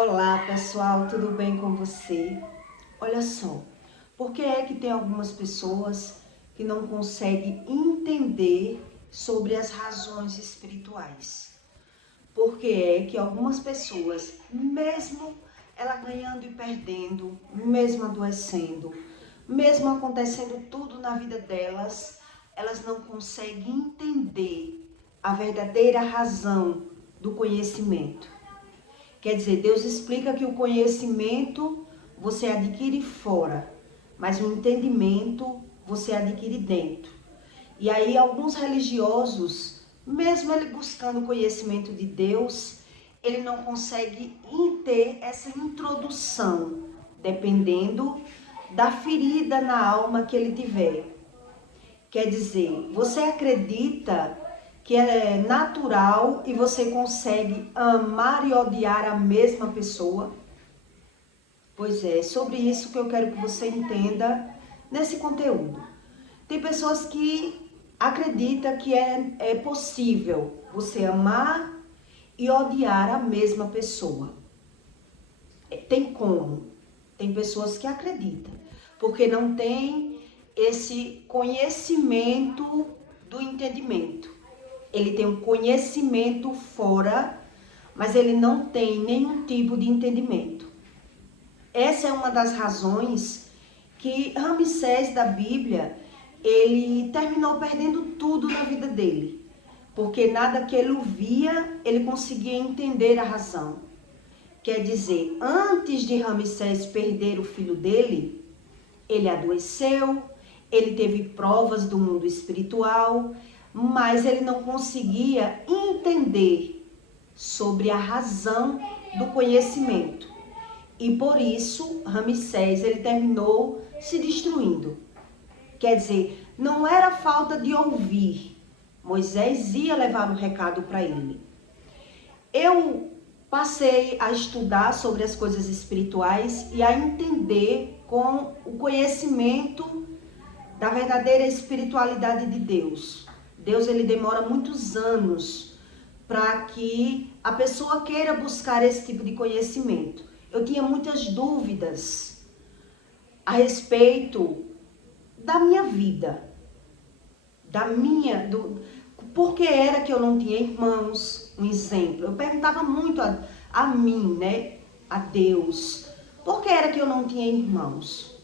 Olá pessoal, tudo bem com você? Olha só, por que é que tem algumas pessoas que não conseguem entender sobre as razões espirituais? Por que é que algumas pessoas, mesmo ela ganhando e perdendo, mesmo adoecendo, mesmo acontecendo tudo na vida delas, elas não conseguem entender a verdadeira razão do conhecimento? Quer dizer, Deus explica que o conhecimento você adquire fora, mas o entendimento você adquire dentro. E aí alguns religiosos, mesmo ele buscando o conhecimento de Deus, ele não consegue ter essa introdução, dependendo da ferida na alma que ele tiver. Quer dizer, você acredita que é natural e você consegue amar e odiar a mesma pessoa? Pois é, sobre isso que eu quero que você entenda nesse conteúdo. Tem pessoas que acreditam que é possível você amar e odiar a mesma pessoa. Tem como? Tem pessoas que acreditam, porque não tem esse conhecimento do entendimento. Ele tem um conhecimento fora, mas ele não tem nenhum tipo de entendimento. Essa é uma das razões que Ramsés da Bíblia, ele terminou perdendo tudo na vida dele. Porque nada que ele ouvia, ele conseguia entender a razão. Quer dizer, antes de Ramsés perder o filho dele, ele adoeceu, ele teve provas do mundo espiritual, mas ele não conseguia entender sobre a razão do conhecimento. E por isso, Ramsés, ele terminou se destruindo. Quer dizer, não era falta de ouvir. Moisés ia levar o recado para ele. Eu passei a estudar sobre as coisas espirituais e a entender com o conhecimento da verdadeira espiritualidade de Deus. Deus, ele demora muitos anos para que a pessoa queira buscar esse tipo de conhecimento. Eu tinha muitas dúvidas a respeito da minha vida, por que era que eu não tinha irmãos, um exemplo. Eu perguntava muito a mim, né, a Deus, por que era que eu não tinha irmãos?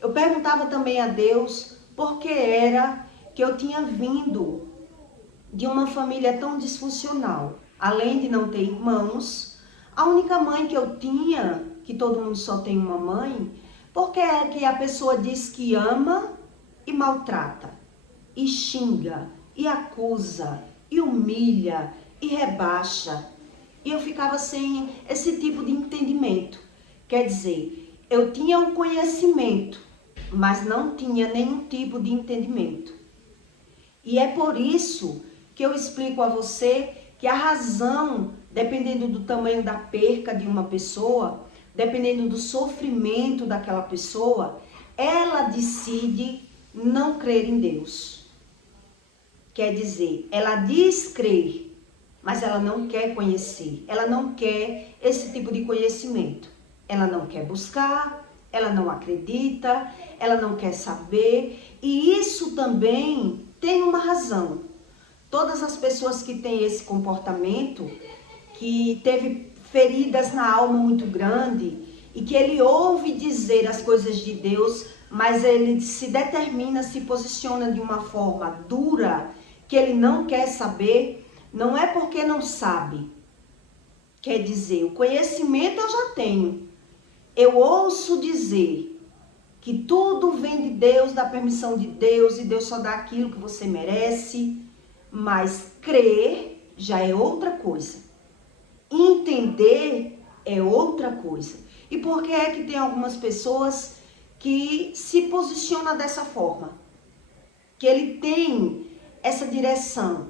Eu perguntava também a Deus por que era que eu tinha vindo de uma família tão disfuncional. Além de não ter irmãos, a única mãe que eu tinha, que todo mundo só tem uma mãe, por que é que a pessoa diz que ama e maltrata, e xinga, e acusa, e humilha, e rebaixa? E eu ficava sem esse tipo de entendimento. Quer dizer, eu tinha o conhecimento, mas não tinha nenhum tipo de entendimento. E é por isso que eu explico a você que a razão, dependendo do tamanho da perca de uma pessoa, dependendo do sofrimento daquela pessoa, ela decide não crer em Deus. Quer dizer, ela diz crer, mas ela não quer conhecer, ela não quer esse tipo de conhecimento. Ela não quer buscar, ela não acredita, ela não quer saber, e isso também tem uma razão. Todas as pessoas que têm esse comportamento, que teve feridas na alma muito grande e que ele ouve dizer as coisas de Deus, mas ele se determina, se posiciona de uma forma dura, que ele não quer saber, não é porque não sabe. Quer dizer, o conhecimento eu já tenho. Eu ouço dizer que tudo vem de Deus, da permissão de Deus, e Deus só dá aquilo que você merece. Mas crer já é outra coisa. Entender é outra coisa. E por que é que tem algumas pessoas que se posicionam dessa forma? Que ele tem essa direção,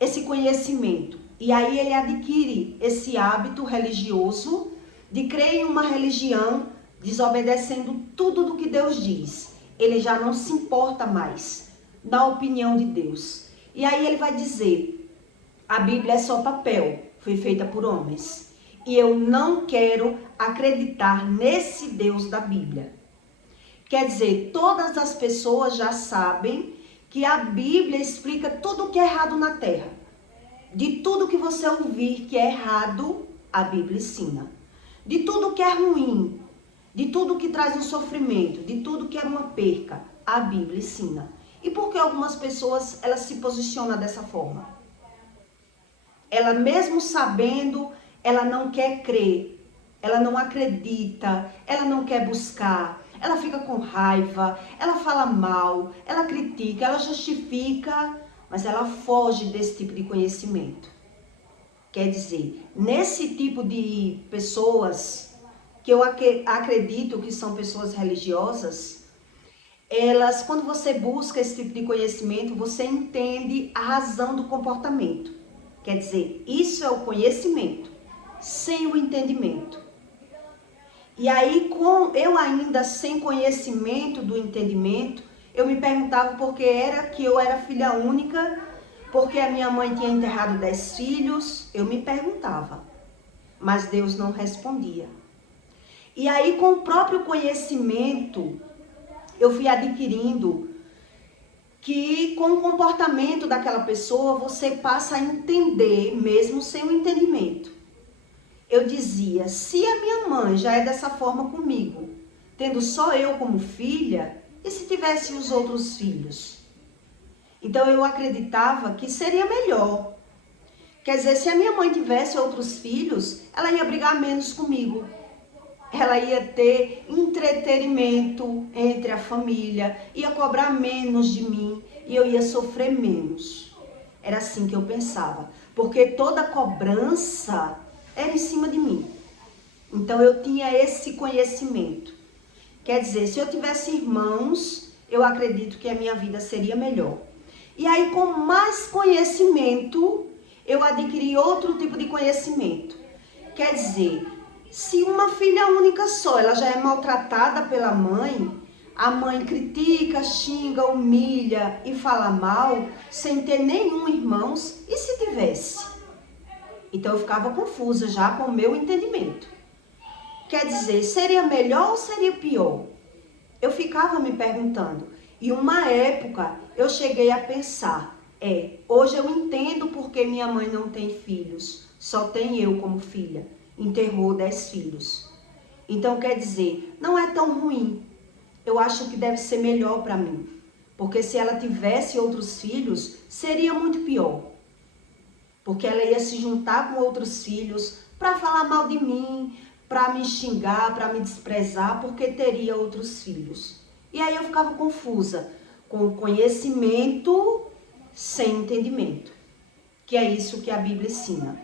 esse conhecimento. E aí ele adquire esse hábito religioso de crer em uma religião, desobedecendo tudo do que Deus diz. Ele já não se importa mais na opinião de Deus. E aí ele vai dizer, a Bíblia é só papel, foi feita por homens. e eu não quero acreditar nesse Deus da Bíblia. Quer dizer, todas as pessoas já sabem que a Bíblia explica tudo o que é errado na terra. De tudo que você ouvir que é errado, a Bíblia ensina. De tudo que é ruim, de tudo que traz um sofrimento, de tudo que é uma perca, a Bíblia ensina. E por que algumas pessoas elas se posicionam dessa forma? Ela mesmo sabendo, ela não quer crer, ela não acredita, ela não quer buscar, ela fica com raiva, ela fala mal, ela critica, ela justifica, mas ela foge desse tipo de conhecimento. Quer dizer, nesse tipo de pessoas, que eu acredito que são pessoas religiosas, elas, quando você busca esse tipo de conhecimento, você entende a razão do comportamento. Quer dizer, isso é o conhecimento, sem o entendimento. E aí, eu ainda sem conhecimento do entendimento, eu me perguntava por que era que eu era filha única, porque a minha mãe tinha enterrado 10 filhos, eu me perguntava, mas Deus não respondia. E aí, com o próprio conhecimento, eu fui adquirindo que com o comportamento daquela pessoa, você passa a entender, mesmo sem o entendimento. Eu dizia, se a minha mãe já é dessa forma comigo, tendo só eu como filha, e se tivesse os outros filhos? Então eu acreditava que seria melhor. Quer dizer, se a minha mãe tivesse outros filhos, ela ia brigar menos comigo. Ela ia ter entretenimento entre a família, ia cobrar menos de mim e eu ia sofrer menos. Era assim que eu pensava, porque toda cobrança era em cima de mim. Então eu tinha esse conhecimento. Quer dizer, se eu tivesse irmãos, eu acredito que a minha vida seria melhor. E aí, com mais conhecimento, eu adquiri outro tipo de conhecimento. Quer dizer, se uma filha única só, ela já é maltratada pela mãe, a mãe critica, xinga, humilha e fala mal, sem ter nenhum irmãos, e se tivesse? Então eu ficava confusa já com o meu entendimento. Quer dizer, seria melhor ou seria pior? Eu ficava me perguntando. E uma época eu cheguei a pensar, hoje eu entendo porque minha mãe não tem filhos, só tem eu como filha. Enterrou 10 filhos. Então, quer dizer, não é tão ruim. Eu acho que deve ser melhor para mim. Porque se ela tivesse outros filhos, seria muito pior. Porque ela ia se juntar com outros filhos para falar mal de mim, para me xingar, para me desprezar, porque teria outros filhos. E aí eu ficava confusa, com conhecimento sem entendimento. Que é isso que a Bíblia ensina.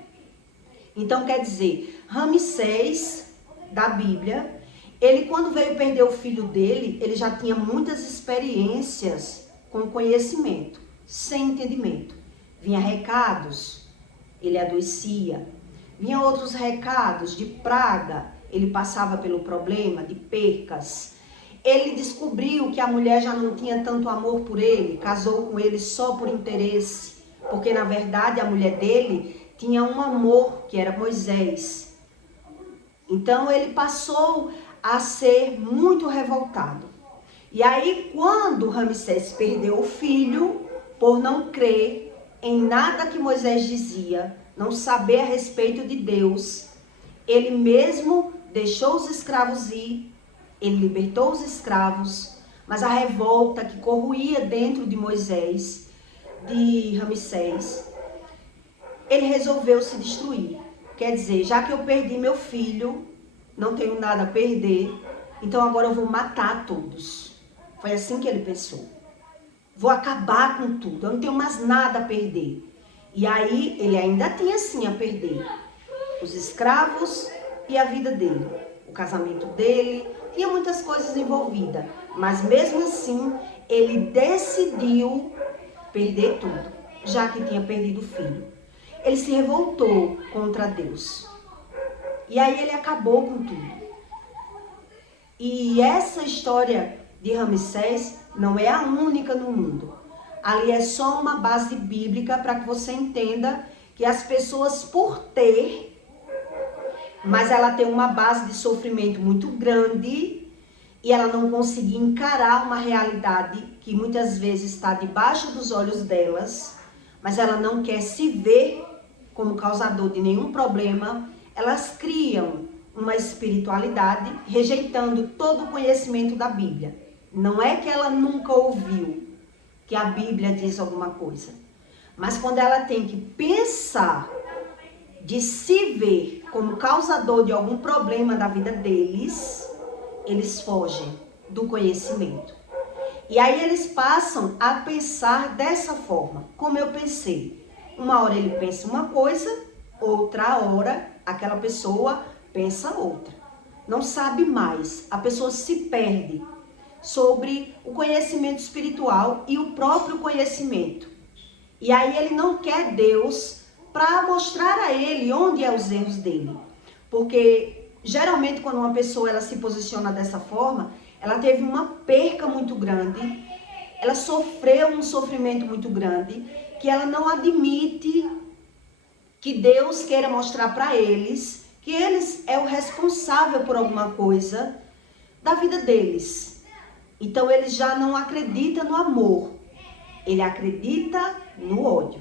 Então, quer dizer, Ramsés, da Bíblia, ele quando veio perder o filho dele, ele já tinha muitas experiências com conhecimento, sem entendimento. Vinha recados, ele adoecia. Vinha outros recados de praga, ele passava pelo problema de percas. Ele descobriu que a mulher já não tinha tanto amor por ele, casou com ele só por interesse, porque na verdade a mulher dele tinha um amor, que era Moisés. Então ele passou a ser muito revoltado. E aí quando Ramsés perdeu o filho, por não crer em nada que Moisés dizia, não saber a respeito de Deus, ele mesmo deixou os escravos ir, ele libertou os escravos, mas a revolta que corroía dentro de Moisés, de Ramsés, ele resolveu se destruir. Quer dizer, já que eu perdi meu filho, não tenho nada a perder, então agora eu vou matar todos. Foi assim que ele pensou. Vou acabar com tudo, eu não tenho mais nada a perder. E aí ele ainda tinha sim a perder. Os escravos e a vida dele. O casamento dele, tinha muitas coisas envolvidas. Mas mesmo assim, ele decidiu perder tudo, já que tinha perdido o filho. Ele se revoltou contra Deus. E aí ele acabou com tudo. E essa história de Ramsés não é a única no mundo. Ali é só uma base bíblica para que você entenda que as pessoas, por ter, mas ela tem uma base de sofrimento muito grande e ela não conseguir encarar uma realidade que muitas vezes está debaixo dos olhos delas, mas ela não quer se ver como causador de nenhum problema. Elas criam uma espiritualidade rejeitando todo o conhecimento da Bíblia. Não é que ela nunca ouviu que a Bíblia diz alguma coisa, mas quando ela tem que pensar de se ver como causador de algum problema da vida deles, eles fogem do conhecimento. E aí eles passam a pensar dessa forma, como eu pensei. Uma hora ele pensa uma coisa, outra hora aquela pessoa pensa outra. Não sabe mais, a pessoa se perde sobre o conhecimento espiritual e o próprio conhecimento. E aí ele não quer Deus para mostrar a ele onde é os erros dele. Porque geralmente quando uma pessoa ela se posiciona dessa forma, ela teve uma perca muito grande, ela sofreu um sofrimento muito grande, que ela não admite que Deus queira mostrar para eles que eles é o responsável por alguma coisa da vida deles. Então ele já não acredita no amor, ele acredita no ódio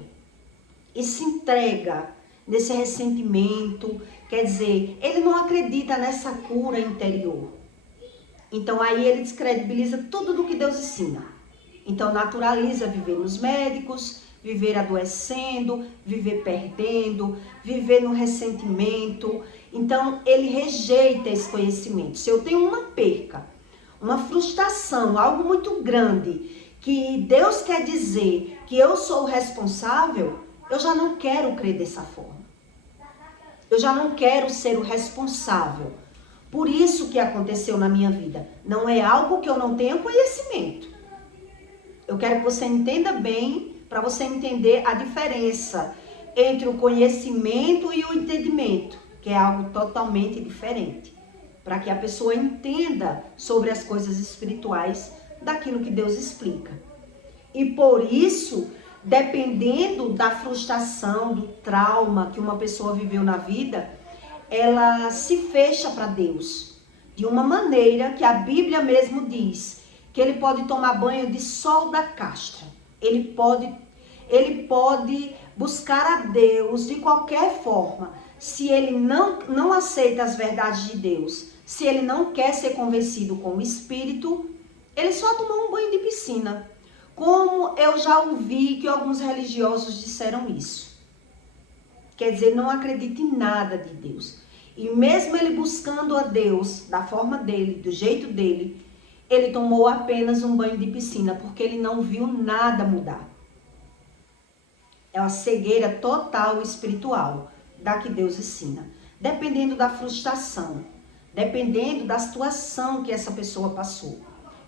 e se entrega nesse ressentimento. Quer dizer, ele não acredita nessa cura interior. Então aí ele descredibiliza tudo do que Deus ensina. Então naturaliza viver nos médicos, viver adoecendo, viver perdendo, viver no ressentimento. Então ele rejeita esse conhecimento. Se eu tenho uma perca, uma frustração, algo muito grande, que Deus quer dizer que eu sou o responsável, eu já não quero crer dessa forma. Eu já não quero ser o responsável por isso que aconteceu na minha vida. Não é algo que eu não tenha conhecimento. Eu quero que você entenda bem, para você entender a diferença entre o conhecimento e o entendimento, que é algo totalmente diferente. Para que a pessoa entenda sobre as coisas espirituais daquilo que Deus explica. E por isso, dependendo da frustração, do trauma que uma pessoa viveu na vida, ela se fecha para Deus. De uma maneira que a Bíblia mesmo diz que ele pode tomar banho de sol da castra. Ele pode buscar a Deus de qualquer forma. Se ele não aceita as verdades de Deus, se ele não quer ser convencido com o Espírito, ele só tomou um banho de piscina. Como eu já ouvi que alguns religiosos disseram isso. Quer dizer, não acredita em nada de Deus. E mesmo ele buscando a Deus da forma dele, do jeito dele, ele tomou apenas um banho de piscina, porque ele não viu nada mudar. É uma cegueira total espiritual da que Deus ensina. Dependendo da frustração, dependendo da situação que essa pessoa passou.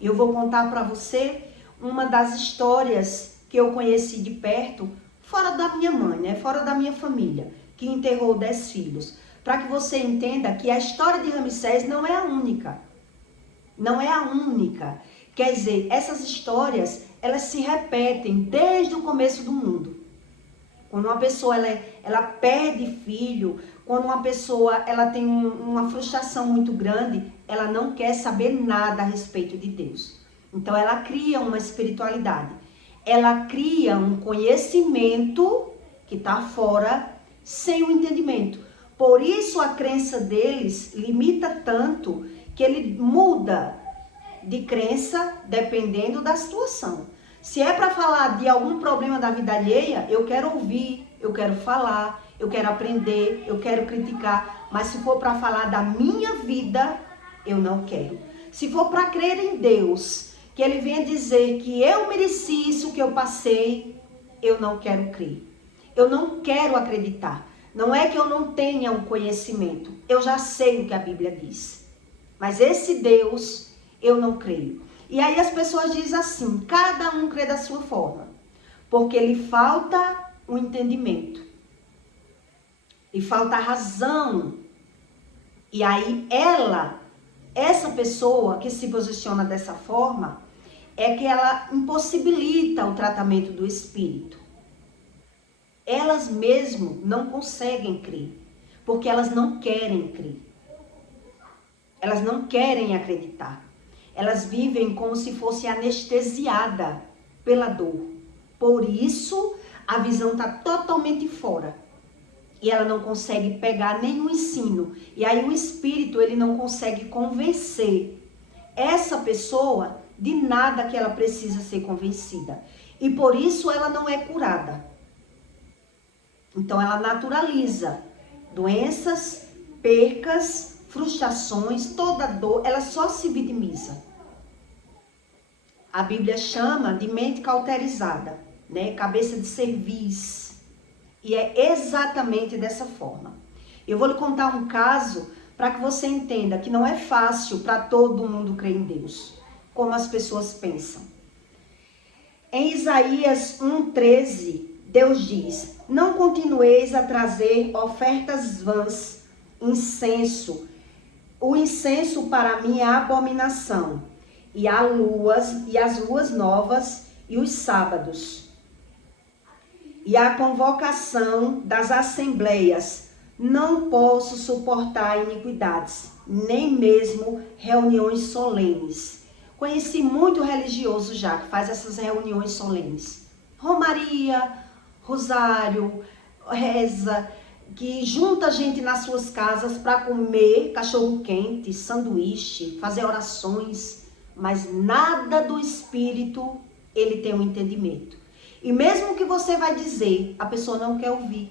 Eu vou contar para você uma das histórias que eu conheci de perto, fora da minha mãe, né? Fora da minha família, que enterrou 10 filhos. Para que você entenda que a história de Ramsés não é a única. Não é a única. Quer dizer, essas histórias, elas se repetem desde o começo do mundo. Quando uma pessoa ela perde filho, quando uma pessoa ela tem uma frustração muito grande, ela não quer saber nada a respeito de Deus. Então ela cria uma espiritualidade. Ela cria um conhecimento que está fora, sem o entendimento. Por isso a crença deles limita tanto que ele muda de crença dependendo da situação. Se é para falar de algum problema da vida alheia, eu quero ouvir, eu quero falar, eu quero aprender, eu quero criticar. Mas se for para falar da minha vida, eu não quero. Se for para crer em Deus, que ele venha dizer que eu mereci isso que eu passei, eu não quero crer. Eu não quero acreditar. Não é que eu não tenha um conhecimento. Eu já sei o que a Bíblia diz. Mas esse Deus, eu não creio. E aí as pessoas dizem assim, cada um crê da sua forma. Porque lhe falta o entendimento. Lhe falta a razão. E aí essa pessoa que se posiciona dessa forma, é que ela impossibilita o tratamento do espírito. Elas mesmo não conseguem crer. Porque elas não querem crer. Elas não querem acreditar. Elas vivem como se fosse anestesiada pela dor. Por isso, a visão está totalmente fora. E ela não consegue pegar nenhum ensino. E aí o espírito, ele não consegue convencer essa pessoa de nada que ela precisa ser convencida. E por isso ela não é curada. Então ela naturaliza doenças, percas, frustrações, toda dor, ela só se vitimiza. A Bíblia chama de mente cauterizada, né? Cabeça de cerviz. E é exatamente dessa forma. Eu vou lhe contar um caso para que você entenda que não é fácil para todo mundo crer em Deus, como as pessoas pensam. Em Isaías 1,13, Deus diz: não continueis a trazer ofertas vãs, incenso. O incenso para mim é abominação, e as luas novas e os sábados. E a convocação das assembleias. Não posso suportar iniquidades, nem mesmo reuniões solenes. Conheci muito religioso já que faz essas reuniões solenes. Romaria, rosário, reza, que junta gente nas suas casas para comer cachorro-quente, sanduíche, fazer orações, mas nada do espírito ele tem um entendimento. E mesmo que você vai dizer, a pessoa não quer ouvir.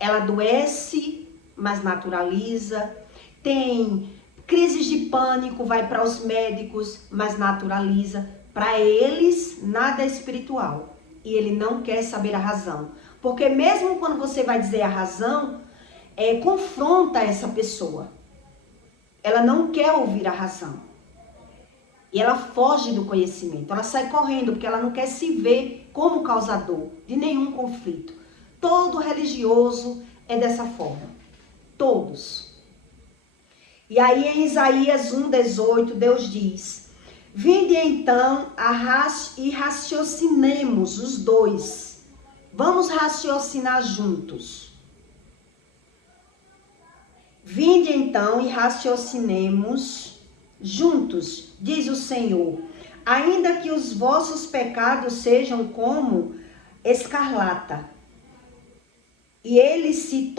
Ela adoece, mas naturaliza. Tem crises de pânico, vai para os médicos, mas naturaliza. Para eles, nada é espiritual. E ele não quer saber a razão. Porque mesmo quando você vai dizer a razão, confronta essa pessoa. Ela não quer ouvir a razão. E ela foge do conhecimento, ela sai correndo porque ela não quer se ver como causador de nenhum conflito. Todo religioso é dessa forma, todos. E aí em Isaías 1,18, Deus diz: vinde então e raciocinemos os dois. Vamos raciocinar juntos. Vinde então e raciocinemos juntos, diz o Senhor, ainda que os vossos pecados sejam como escarlata, e eles se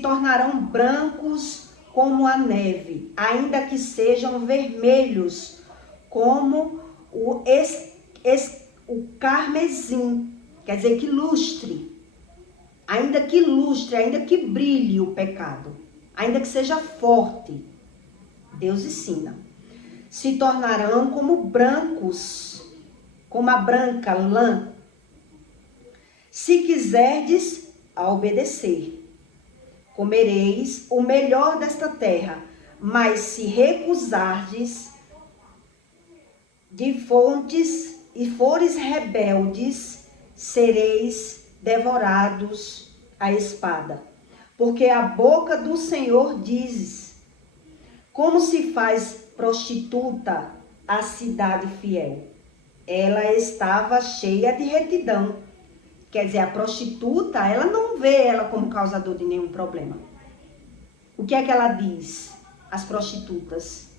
tornarão brancos como a neve, ainda que sejam vermelhos como o carmesim, quer dizer que lustre, ainda que brilhe o pecado, ainda que seja forte. Deus ensina. Se tornarão como brancos, como a branca lã. Se quiserdes a obedecer, comereis o melhor desta terra, mas se recusardes de fontes e fores rebeldes, sereis devorados à espada. Porque a boca do Senhor diz: como se faz prostituta a cidade fiel? Ela estava cheia de retidão. Quer dizer, a prostituta, ela não vê ela como causador de nenhum problema. O que é que ela diz? As prostitutas: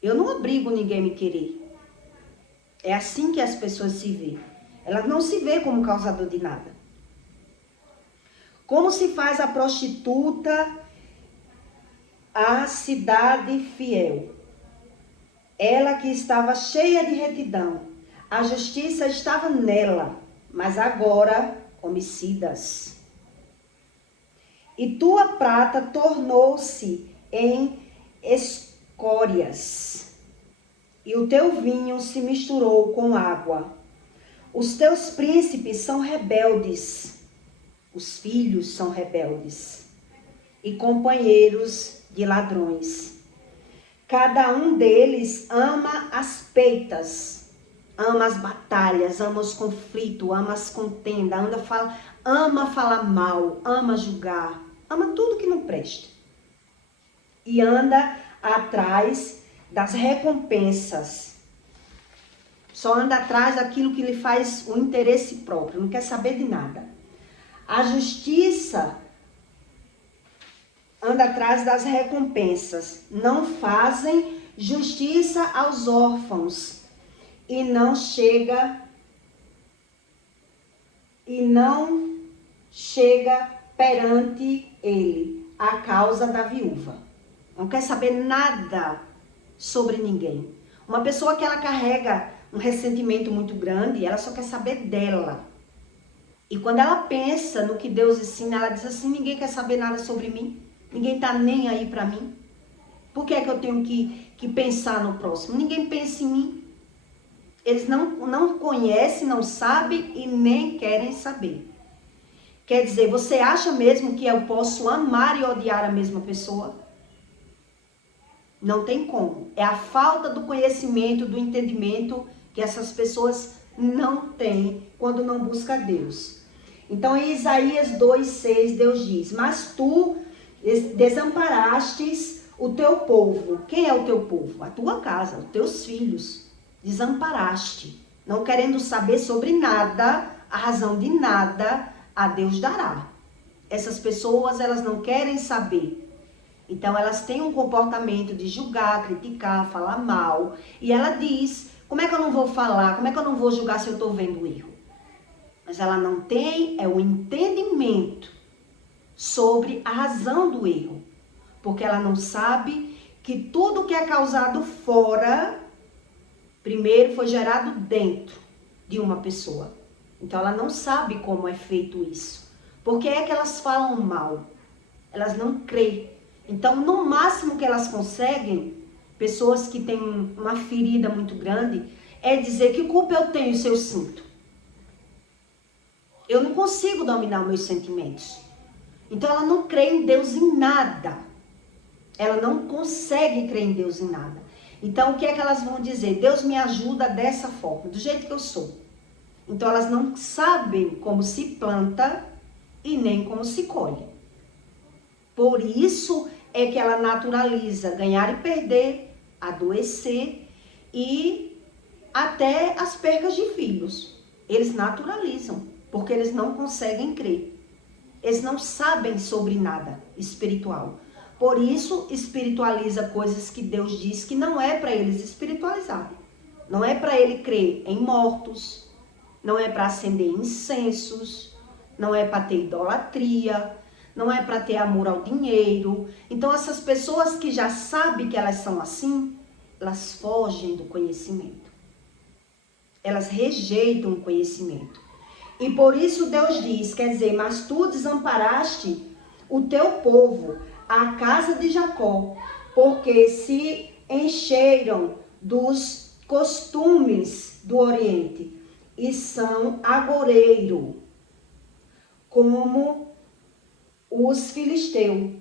eu não obrigo ninguém a me querer. É assim que as pessoas se veem. Ela não se vê como causador de nada. Como se faz a prostituta a cidade fiel? Ela que estava cheia de retidão, a justiça estava nela, mas agora homicidas. E tua prata tornou-se em escórias, e o teu vinho se misturou com água. Os teus príncipes são rebeldes, os filhos são rebeldes, e companheiros de ladrões. Cada um deles ama as peitas, ama as batalhas, ama os conflitos, ama as contendas, ama falar mal, ama julgar, ama tudo que não presta. E anda atrás das recompensas. Só anda atrás daquilo que lhe faz o interesse próprio, não quer saber de nada. A justiça anda atrás das recompensas, não fazem justiça aos órfãos e não chega perante ele a causa da viúva. Não quer saber nada sobre ninguém. Uma pessoa que ela carrega um ressentimento muito grande, ela só quer saber dela. E quando ela pensa no que Deus ensina, ela diz assim: ninguém quer saber nada sobre mim, ninguém tá nem aí para mim. Por que é que eu tenho que pensar no próximo? Ninguém pensa em mim. Eles não conhecem, não sabem e nem querem saber. Quer dizer, você acha mesmo que eu posso amar e odiar a mesma pessoa? Não tem como. É a falta do conhecimento, do entendimento que essas pessoas não têm quando não buscam Deus. Então, em Isaías 2,6, Deus diz: mas tu desamparastes o teu povo. Quem é o teu povo? A tua casa, os teus filhos. Desamparaste, não querendo saber sobre nada, a razão de nada, a Deus dará. Essas pessoas, elas não querem saber. Então, elas têm um comportamento de julgar, criticar, falar mal. E ela diz: como é que eu não vou falar? Como é que eu não vou julgar se eu estou vendo o erro? Mas ela não tem o entendimento sobre a razão do erro. Porque ela não sabe que tudo que é causado fora, primeiro foi gerado dentro de uma pessoa. Então, ela não sabe como é feito isso. Por que é que elas falam mal? Elas não creem. Então, no máximo que elas conseguem, pessoas que têm uma ferida muito grande, é dizer: que culpa eu tenho se eu sinto? Eu não consigo dominar os meus sentimentos. Então, ela não crê em Deus em nada. Ela não consegue crer em Deus em nada. Então, o que é que elas vão dizer? Deus me ajuda dessa forma, do jeito que eu sou. Então, elas não sabem como se planta e nem como se colhe. Por isso é que ela naturaliza ganhar e perder, adoecer e até as percas de filhos. Eles naturalizam, porque eles não conseguem crer. Eles não sabem sobre nada espiritual. Por isso, espiritualiza coisas que Deus diz que não é para eles espiritualizar. Não é para ele crer em mortos, não é para acender incensos, não é para ter idolatria, não é para ter amor ao dinheiro. Então, essas pessoas que já sabem que elas são assim, elas fogem do conhecimento. Elas rejeitam o conhecimento. E por isso Deus diz, quer dizer, mas tu desamparaste o teu povo, a casa de Jacó, porque se encheram dos costumes do Oriente e são agoreiro, como os filisteus,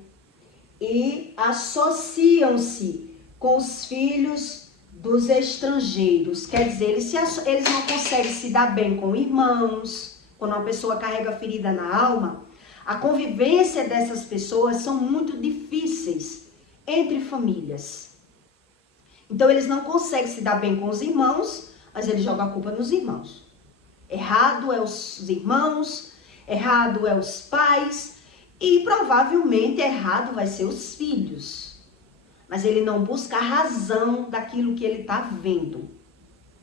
e associam-se com os filhos dos estrangeiros. Quer dizer, eles não conseguem se dar bem com irmãos. Quando uma pessoa carrega ferida na alma, a convivência dessas pessoas são muito difíceis entre famílias. Então, eles não conseguem se dar bem com os irmãos, mas eles jogam a culpa nos irmãos. Errado é os irmãos, errado é os pais e provavelmente errado vai ser os filhos. Mas ele não busca a razão daquilo que ele está vendo,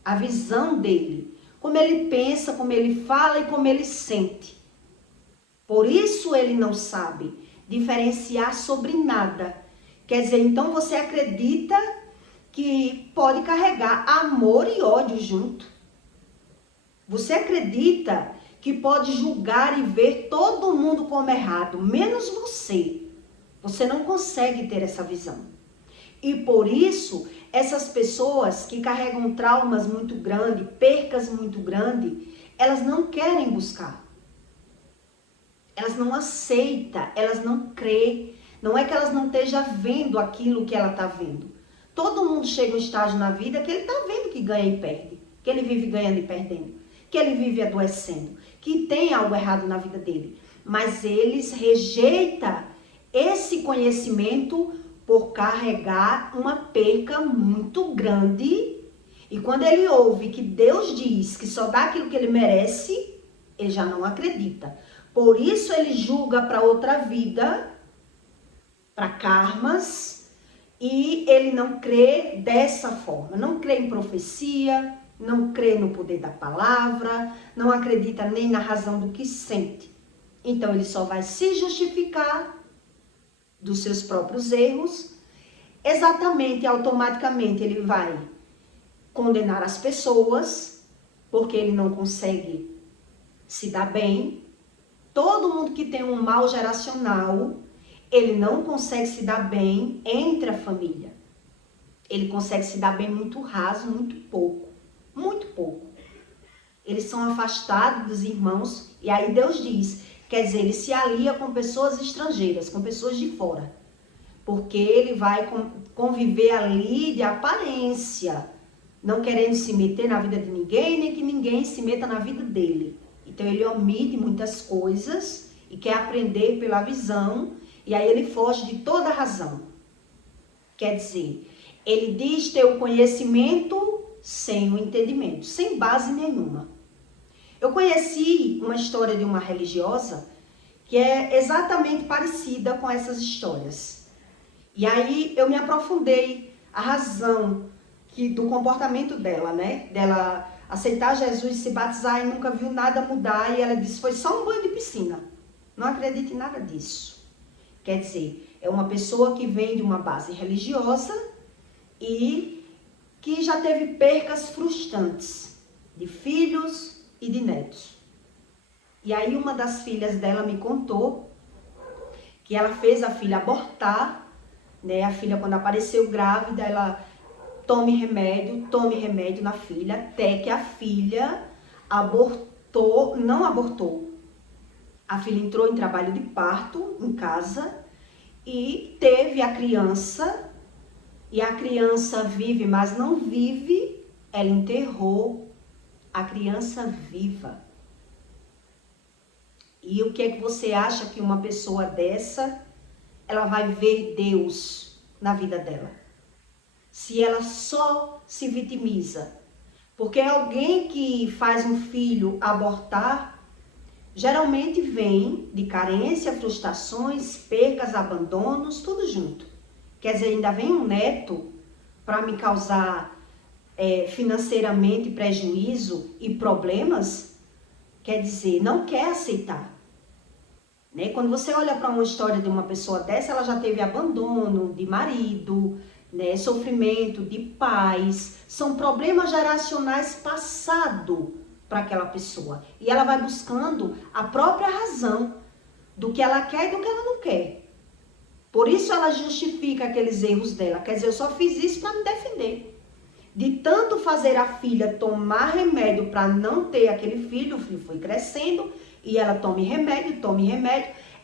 a visão dele, como ele pensa, como ele fala e como ele sente. Por isso ele não sabe diferenciar sobre nada. Quer dizer, então você acredita que pode carregar amor e ódio junto. Você acredita que pode julgar e ver todo mundo como errado, menos você. Você não consegue ter essa visão. E por isso, essas pessoas que carregam traumas muito grandes, percas muito grandes, elas não querem buscar. Elas não aceitam, elas não creem. Não é que elas não estejam vendo aquilo que ela está vendo. Todo mundo chega a um estágio na vida que ele está vendo que ganha e perde. Que ele vive ganhando e perdendo. Que ele vive adoecendo. Que tem algo errado na vida dele. Mas eles rejeitam esse conhecimento por carregar uma perca muito grande. E quando ele ouve que Deus diz que só dá aquilo que ele merece, ele já não acredita. Por isso ele julga para outra vida para karmas, e ele não crê dessa forma, não crê em profecia, não crê no poder da palavra, não acredita nem na razão do que sente. Então ele só vai se justificar dos seus próprios erros, exatamente, automaticamente ele vai condenar as pessoas, porque ele não consegue se dar bem. Todo mundo que tem um mal geracional, ele não consegue se dar bem entre a família. Ele consegue se dar bem muito raso, muito pouco. Muito pouco. Eles são afastados dos irmãos, e aí Deus diz, quer dizer, ele se alia com pessoas estrangeiras, com pessoas de fora. Porque ele vai conviver ali de aparência, não querendo se meter na vida de ninguém, nem que ninguém se meta na vida dele. Então ele omite muitas coisas e quer aprender pela visão, e aí ele foge de toda a razão. Quer dizer, ele diz ter o conhecimento sem o entendimento, sem base nenhuma. Eu conheci uma história de uma religiosa que é exatamente parecida com essas histórias. E aí eu me aprofundei a razão do comportamento dela, né? Dela aceitar Jesus, se batizar e nunca viu nada mudar. E ela disse, foi só um banho de piscina. Não acredito em nada disso. Quer dizer, é uma pessoa que vem de uma base religiosa e que já teve percas frustrantes de filhos e de netos. E aí uma das filhas dela me contou que ela fez a filha abortar, né? A filha, quando apareceu grávida, ela tome remédio na filha, até que a filha abortou, não abortou. A filha entrou em trabalho de parto em casa e teve a criança, e a criança vive, mas não vive, ela enterrou a criança viva. E o que é que você acha que uma pessoa dessa, ela vai ver Deus na vida dela? Se ela só se vitimiza. Porque alguém que faz um filho abortar, geralmente vem de carência, frustrações, percas, abandonos, tudo junto. Quer dizer, ainda vem um neto para me causar financeiramente prejuízo e problemas, quer dizer, não quer aceitar. Né? Quando você olha para uma história de uma pessoa dessa, ela já teve abandono de marido, né? Sofrimento de pais, são problemas geracionais passados para aquela pessoa. E ela vai buscando a própria razão do que ela quer e do que ela não quer. Por isso ela justifica aqueles erros dela. Quer dizer, eu só fiz isso para me defender. De tanto fazer a filha tomar remédio para não ter aquele filho, o filho foi crescendo e ela tome remédio.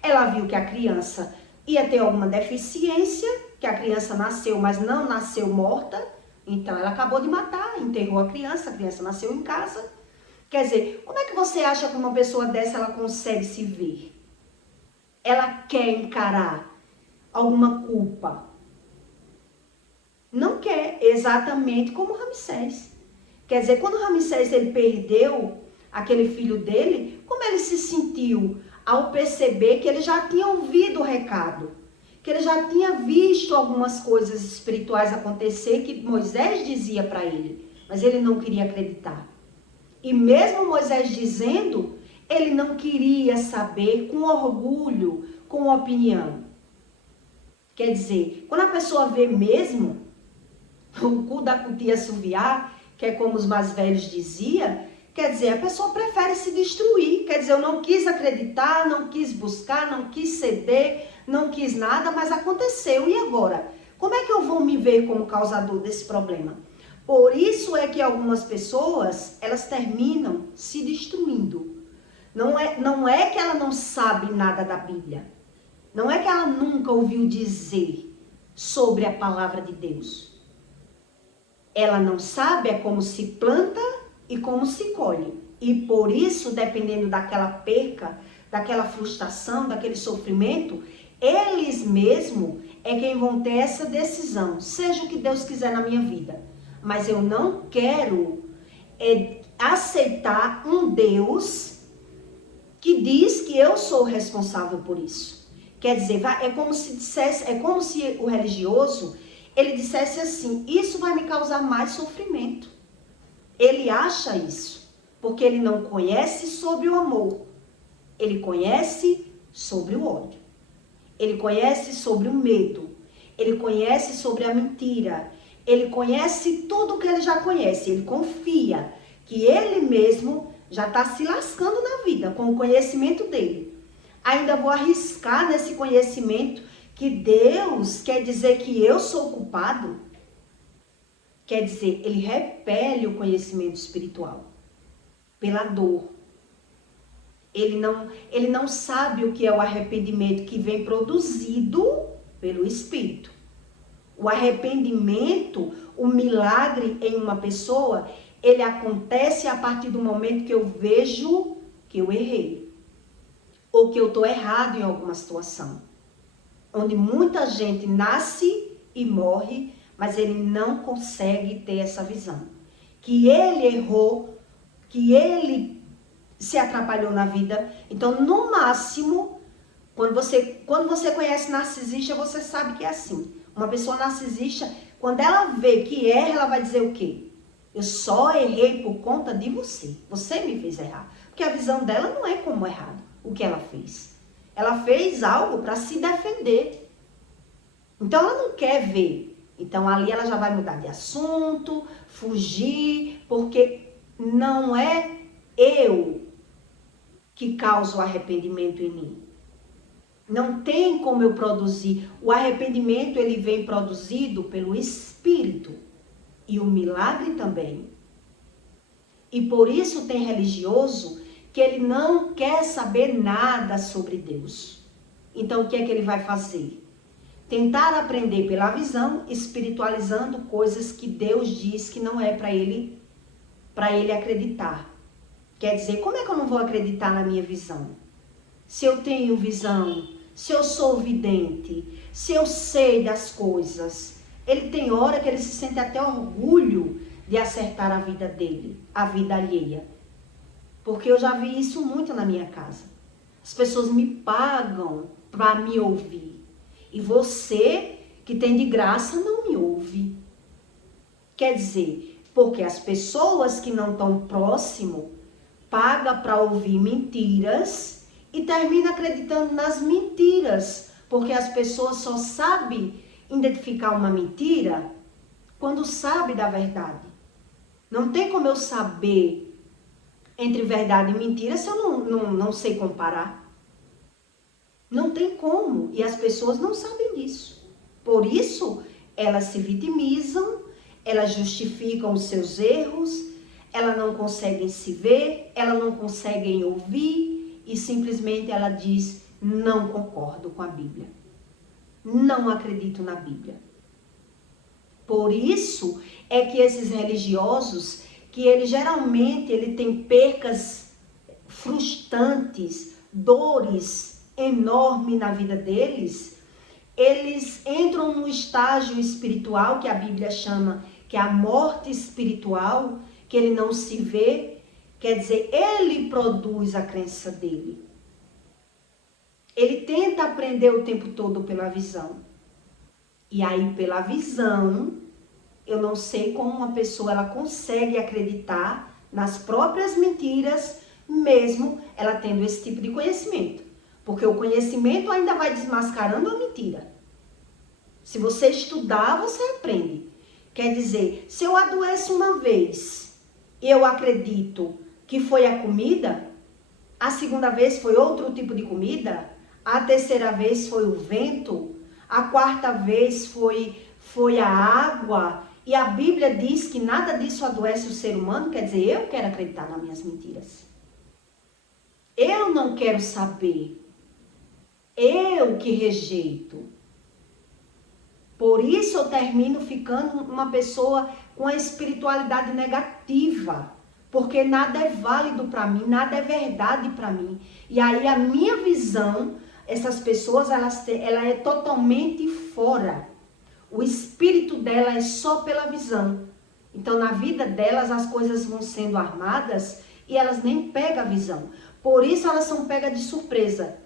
Ela viu que a criança ia ter alguma deficiência, que a criança nasceu, mas não nasceu morta. Então ela acabou de matar, enterrou a criança nasceu em casa. Quer dizer, como é que você acha que uma pessoa dessa ela consegue se ver? Ela quer encarar alguma culpa? Não quer, exatamente como Ramsés. Quer dizer, quando Ramsés ele perdeu aquele filho dele, como ele se sentiu ao perceber que ele já tinha ouvido o recado, que ele já tinha visto algumas coisas espirituais acontecer que Moisés dizia para ele, mas ele não queria acreditar. E mesmo Moisés dizendo, ele não queria saber, com orgulho, com opinião. Quer dizer, quando a pessoa vê mesmo o cu da cutia assoviar, que é como os mais velhos diziam, quer dizer, a pessoa prefere se destruir. Quer dizer, eu não quis acreditar, não quis buscar, não quis ceder, não quis nada, mas aconteceu. E agora? Como é que eu vou me ver como causador desse problema? Por isso é que algumas pessoas, elas terminam se destruindo. Não é que ela não sabe nada da Bíblia. Não é que ela nunca ouviu dizer sobre a palavra de Deus. Ela não sabe é como se planta e como se colhe. E por isso, dependendo daquela perca, daquela frustração, daquele sofrimento, eles mesmos é quem vão ter essa decisão. Seja o que Deus quiser na minha vida. Mas eu não quero aceitar um Deus que diz que eu sou responsável por isso. Quer dizer, é como se o religioso, ele dissesse assim, isso vai me causar mais sofrimento. Ele acha isso, porque ele não conhece sobre o amor. Ele conhece sobre o ódio. Ele conhece sobre o medo. Ele conhece sobre a mentira. Ele conhece tudo que ele já conhece. Ele confia que ele mesmo já está se lascando na vida com o conhecimento dele. Ainda vou arriscar nesse conhecimento que Deus quer dizer que eu sou culpado. Quer dizer, ele repele o conhecimento espiritual pela dor. Ele não sabe o que é o arrependimento que vem produzido pelo Espírito. O arrependimento, o milagre em uma pessoa, ele acontece a partir do momento que eu vejo que eu errei. Ou que eu estou errado em alguma situação. Onde muita gente nasce e morre, mas ele não consegue ter essa visão. Que ele errou, que ele se atrapalhou na vida. Então, no máximo, quando você conhece narcisista, você sabe que é assim. Uma pessoa narcisista, quando ela vê que erra, ela vai dizer o quê? Eu só errei por conta de você. Você me fez errar. Porque a visão dela não é como errado o que ela fez. Ela fez algo para se defender. Então, ela não quer ver. Então, ali ela já vai mudar de assunto, fugir, porque não é eu que causa o arrependimento em mim. Não tem como eu produzir. O arrependimento, ele vem produzido pelo Espírito. E o milagre também. E por isso tem religioso que ele não quer saber nada sobre Deus. Então, o que é que ele vai fazer? Tentar aprender pela visão, espiritualizando coisas que Deus diz que não é para ele acreditar. Quer dizer, como é que eu não vou acreditar na minha visão? Se eu tenho visão, se eu sou vidente, se eu sei das coisas. Ele tem hora que ele se sente até orgulho de acertar a vida dele, a vida alheia. Porque eu já vi isso muito na minha casa. As pessoas me pagam para me ouvir. E você, que tem de graça, não me ouve. Quer dizer, porque as pessoas que não estão próximo pagam para ouvir mentiras e termina acreditando nas mentiras. Porque as pessoas só sabem identificar uma mentira quando sabe da verdade. Não tem como eu saber entre verdade e mentira se eu não sei comparar. Não tem como. E as pessoas não sabem disso. Por isso, elas se vitimizam, elas justificam os seus erros, elas não conseguem se ver, elas não conseguem ouvir e simplesmente ela diz, não concordo com a Bíblia. Não acredito na Bíblia. Por isso é que esses religiosos, que ele geralmente tem percas frustrantes, dores enormes na vida deles, eles entram no estágio espiritual que a Bíblia chama, que é a morte espiritual, que ele não se vê, quer dizer, ele produz a crença dele. Ele tenta aprender o tempo todo pela visão. E aí, pela visão, eu não sei como uma pessoa ela consegue acreditar nas próprias mentiras, mesmo ela tendo esse tipo de conhecimento. Porque o conhecimento ainda vai desmascarando a mentira. Se você estudar, você aprende. Quer dizer, se eu adoeço uma vez, eu acredito que foi a comida, a segunda vez foi outro tipo de comida, a terceira vez foi o vento, a quarta vez foi a água, e a Bíblia diz que nada disso adoece o ser humano, quer dizer, eu quero acreditar nas minhas mentiras. Eu não quero saber. Eu que rejeito. Por isso eu termino ficando uma pessoa com a espiritualidade negativa. Porque nada é válido para mim, nada é verdade para mim. E aí a minha visão, essas pessoas, ela é totalmente fora. O espírito dela é só pela visão. Então na vida delas as coisas vão sendo armadas e elas nem pegam a visão. Por isso elas são pegas de surpresa.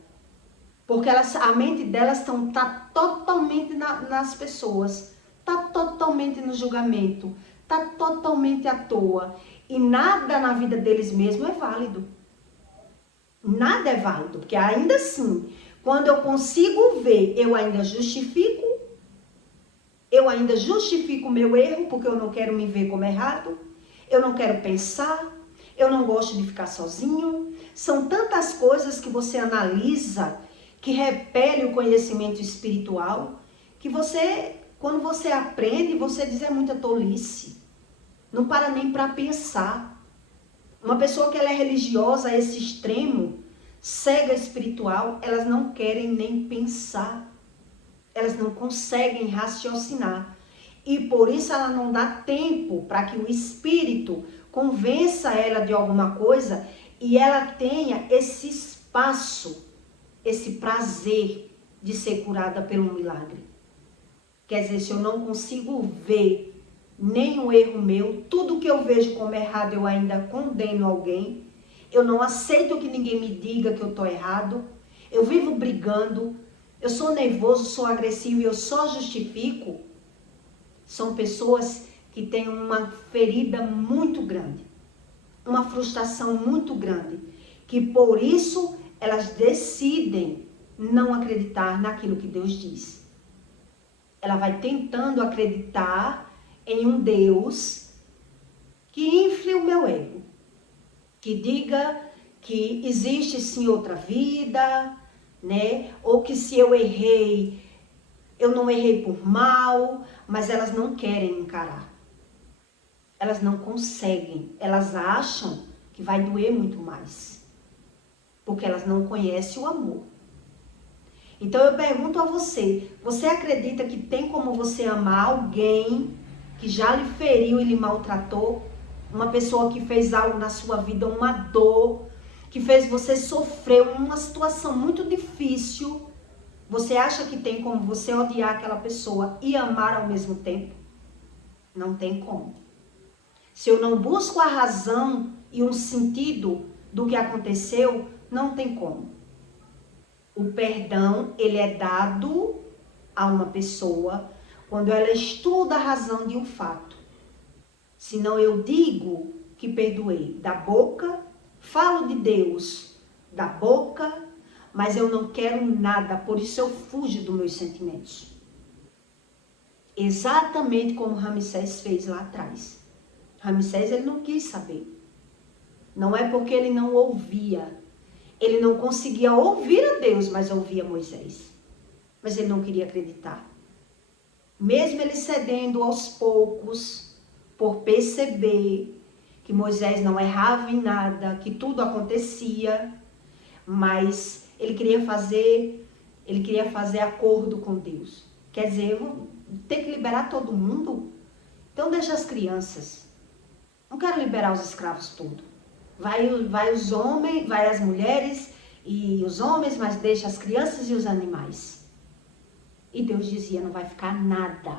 Porque a mente delas tá totalmente nas pessoas, tá totalmente no julgamento, tá totalmente à toa. E nada na vida deles mesmo é válido. Nada é válido, porque ainda assim, quando eu consigo ver, eu ainda justifico o meu erro, porque eu não quero me ver como errado, eu não quero pensar, eu não gosto de ficar sozinho. São tantas coisas que você analisa, que repele o conhecimento espiritual, que você, quando você aprende, você diz é muita tolice. Não para nem para pensar. Uma pessoa que ela é religiosa a esse extremo, cega espiritual, elas não querem nem pensar. Elas não conseguem raciocinar. E por isso ela não dá tempo para que o espírito convença ela de alguma coisa e ela tenha esse espaço, esse prazer de ser curada pelo milagre. Quer dizer, se eu não consigo ver nenhum erro meu, tudo que eu vejo como errado eu ainda condeno alguém, eu não aceito que ninguém me diga que eu estou errado, eu vivo brigando, eu sou nervoso, sou agressivo e eu só justifico, são pessoas que têm uma ferida muito grande, uma frustração muito grande, que por isso elas decidem não acreditar naquilo que Deus diz. Ela vai tentando acreditar em um Deus que infle o meu ego, que diga que existe sim outra vida, né? Ou que se eu errei, eu não errei por mal, mas elas não querem encarar. Elas não conseguem, elas acham que vai doer muito mais, porque elas não conhecem o amor. Então eu pergunto a você, você acredita que tem como você amar alguém que já lhe feriu e lhe maltratou? Uma pessoa que fez algo na sua vida, uma dor, que fez você sofrer uma situação muito difícil. Você acha que tem como você odiar aquela pessoa e amar ao mesmo tempo? Não tem como. Se eu não busco a razão e um sentido do que aconteceu, não tem como. O perdão, ele é dado a uma pessoa quando ela estuda a razão de um fato. Senão eu digo que perdoei da boca, falo de Deus da boca, mas eu não quero nada, por isso eu fujo dos meus sentimentos. Exatamente como Ramsés fez lá atrás. Ramsés, ele não quis saber. Não é porque ele não ouvia. Ele não conseguia ouvir a Deus, mas ouvia Moisés. Mas ele não queria acreditar. Mesmo ele cedendo aos poucos, por perceber que Moisés não errava em nada, que tudo acontecia, mas ele queria fazer acordo com Deus. Quer dizer, eu vou ter que liberar todo mundo? Então deixa as crianças. Não quero liberar os escravos todos. Vai os homens, vai as mulheres e os homens, mas deixa as crianças e os animais. E Deus dizia, não vai ficar nada.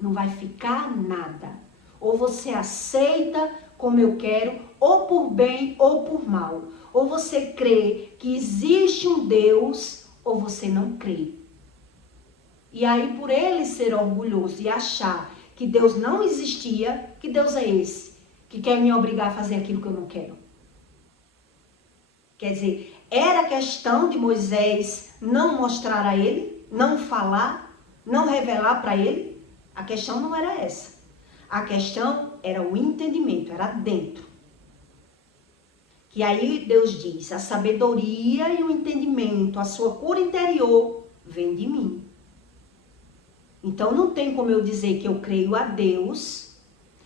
Não vai ficar nada. Ou você aceita como eu quero, ou por bem ou por mal. Ou você crê que existe um Deus, ou você não crê. E aí, por ele ser orgulhoso e achar que Deus não existia, que Deus é esse? Que quer me obrigar a fazer aquilo que eu não quero. Quer dizer, era questão de Moisés não mostrar a ele, não falar, não revelar para ele. A questão não era essa. A questão era o entendimento, era dentro. Que aí Deus diz, a sabedoria e o entendimento, a sua cura interior, vem de mim. Então não tem como eu dizer que eu creio a Deus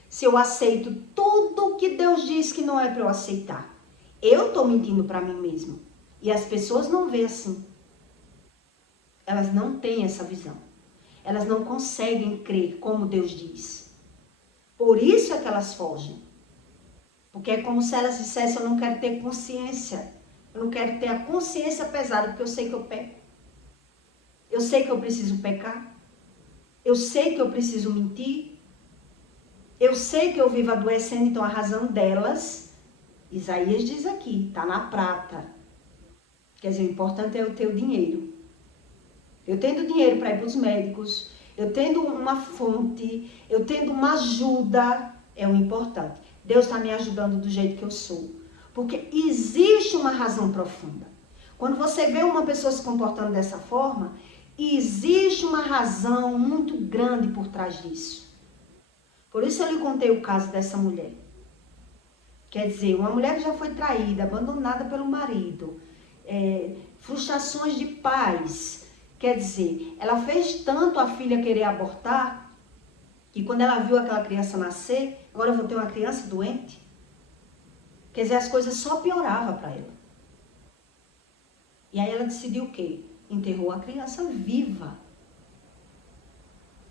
se eu aceito tudo que Deus diz que não é para eu aceitar. Eu estou mentindo para mim mesmo. E as pessoas não veem assim. Elas não têm essa visão. Elas não conseguem crer como Deus diz. Por isso é que elas fogem. Porque é como se elas dissessem, eu não quero ter consciência. Eu não quero ter a consciência pesada, porque eu sei que eu peco. Eu sei que eu preciso pecar. Eu sei que eu preciso mentir. Eu sei que eu vivo adoecendo, então a razão delas, Isaías diz aqui, está na prata. Quer dizer, o importante é eu ter o dinheiro. Eu tendo dinheiro para ir para os médicos, eu tendo uma fonte, eu tendo uma ajuda, é o importante. Deus está me ajudando do jeito que eu sou. Porque existe uma razão profunda. Quando você vê uma pessoa se comportando dessa forma, existe uma razão muito grande por trás disso. Por isso eu lhe contei o caso dessa mulher. Quer dizer, uma mulher que já foi traída, abandonada pelo marido, frustrações de pais. Quer dizer, ela fez tanto a filha querer abortar, que quando ela viu aquela criança nascer, agora eu vou ter uma criança doente. Quer dizer, as coisas só pioravam para ela. E aí ela decidiu o quê? Enterrou a criança viva.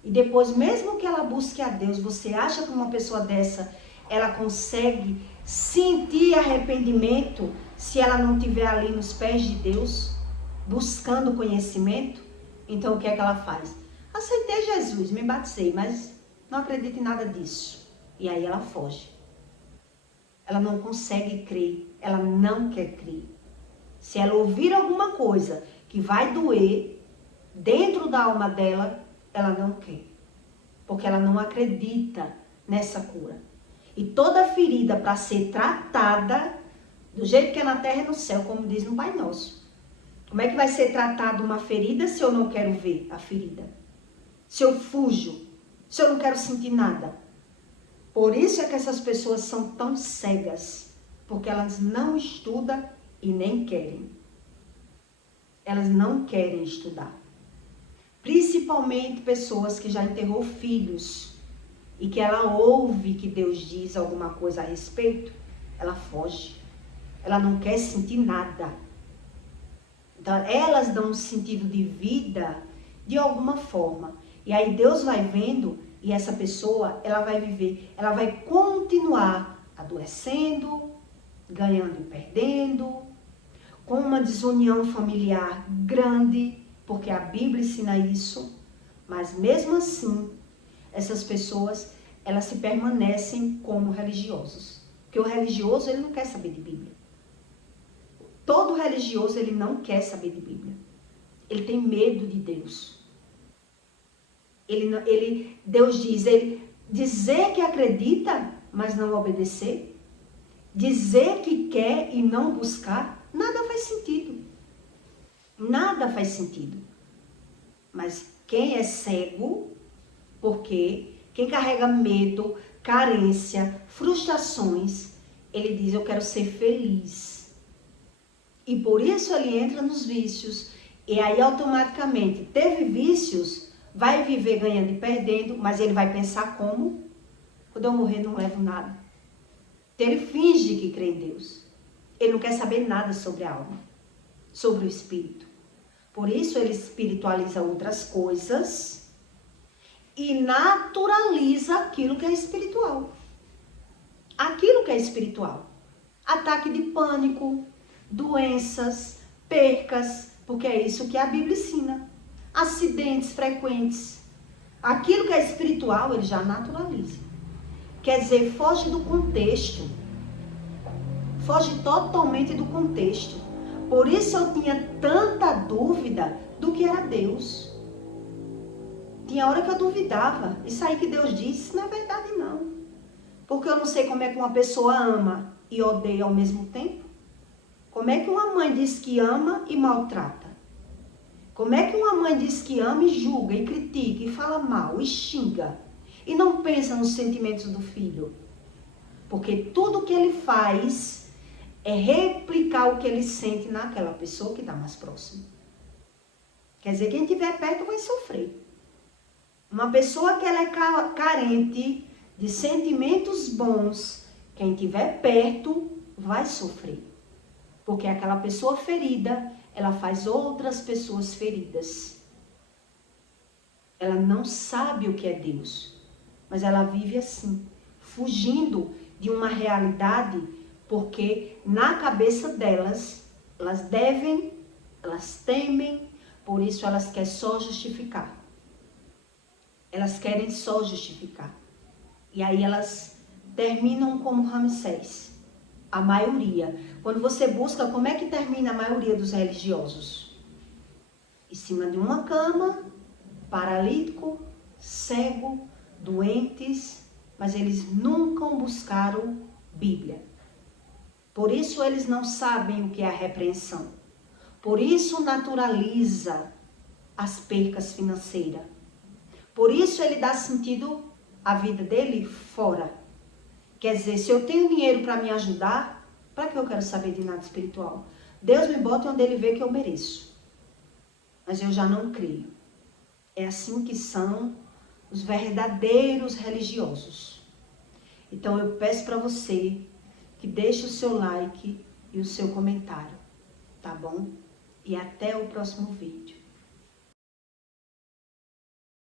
E depois, mesmo que ela busque a Deus, você acha que uma pessoa dessa, ela consegue sentir arrependimento se ela não estiver ali nos pés de Deus, buscando conhecimento? Então, o que é que ela faz? Aceitei Jesus, me batizei, mas não acredito em nada disso. E aí ela foge. Ela não consegue crer, ela não quer crer. Se ela ouvir alguma coisa que vai doer dentro da alma dela, ela não quer. Porque ela não acredita nessa cura. E toda ferida para ser tratada, do jeito que é na terra e no céu, como diz no Pai Nosso. Como é que vai ser tratada uma ferida se eu não quero ver a ferida? Se eu fujo, se eu não quero sentir nada? Por isso é que essas pessoas são tão cegas, porque elas não estudam e nem querem. Elas não querem estudar. Principalmente pessoas que já enterrou filhos e que ela ouve que Deus diz alguma coisa a respeito, ela foge. Ela não quer sentir nada. Então, elas dão um sentido de vida de alguma forma. E aí Deus vai vendo e essa pessoa, ela vai viver, ela vai continuar adoecendo, ganhando e perdendo, com uma desunião familiar grande, porque a Bíblia ensina isso. Mas mesmo assim, essas pessoas, elas se permanecem como religiosos. Porque o religioso, ele não quer saber de Bíblia. Todo religioso, ele não quer saber de Bíblia. Ele tem medo de Deus. Deus diz, dizer que acredita, mas não obedecer. Dizer que quer e não buscar, nada faz sentido. Nada faz sentido. Mas quem é cego, porque quem carrega medo, carência, frustrações, ele diz, eu quero ser feliz. E por isso ele entra nos vícios. E aí automaticamente, teve vícios, vai viver ganhando e perdendo, mas ele vai pensar como? Quando eu morrer não levo nada. Então ele finge que crê em Deus. Ele não quer saber nada sobre a alma, sobre o espírito. Por isso ele espiritualiza outras coisas e naturaliza aquilo que é espiritual. Aquilo que é espiritual. Ataque de pânico, doenças, percas, porque é isso que a Bíblia ensina. Acidentes frequentes. Aquilo que é espiritual, ele já naturaliza. Quer dizer, foge do contexto. Foge totalmente do contexto. Por isso eu tinha tanta dúvida do que era Deus. Tinha hora que eu duvidava. Isso aí que Deus disse, não é verdade não. Porque eu não sei como é que uma pessoa ama e odeia ao mesmo tempo. Como é que uma mãe diz que ama e maltrata? Como é que uma mãe diz que ama e julga, e critica, e fala mal, e xinga, e não pensa nos sentimentos do filho? Porque tudo que ele faz é replicar o que ele sente naquela pessoa que está mais próxima. Quer dizer, quem estiver perto vai sofrer. Uma pessoa que ela é carente de sentimentos bons, quem estiver perto vai sofrer. Porque aquela pessoa ferida, ela faz outras pessoas feridas. Ela não sabe o que é Deus, mas ela vive assim, fugindo de uma realidade, porque na cabeça delas, elas devem, elas temem, por isso elas querem só justificar. Elas querem só justificar. E aí elas terminam como Ramsés. A maioria. Quando você busca, como é que termina a maioria dos religiosos? Em cima de uma cama, paralítico, cego, doentes, mas eles nunca buscaram Bíblia. Por isso eles não sabem o que é a repreensão. Por isso naturaliza as percas financeiras. Por isso ele dá sentido à vida dele fora. Quer dizer, se eu tenho dinheiro para me ajudar, para que eu quero saber de nada espiritual? Deus me bota onde ele vê que eu mereço. Mas eu já não creio. É assim que são os verdadeiros religiosos. Então eu peço para você que deixe o seu like e o seu comentário, tá bom? E até o próximo vídeo.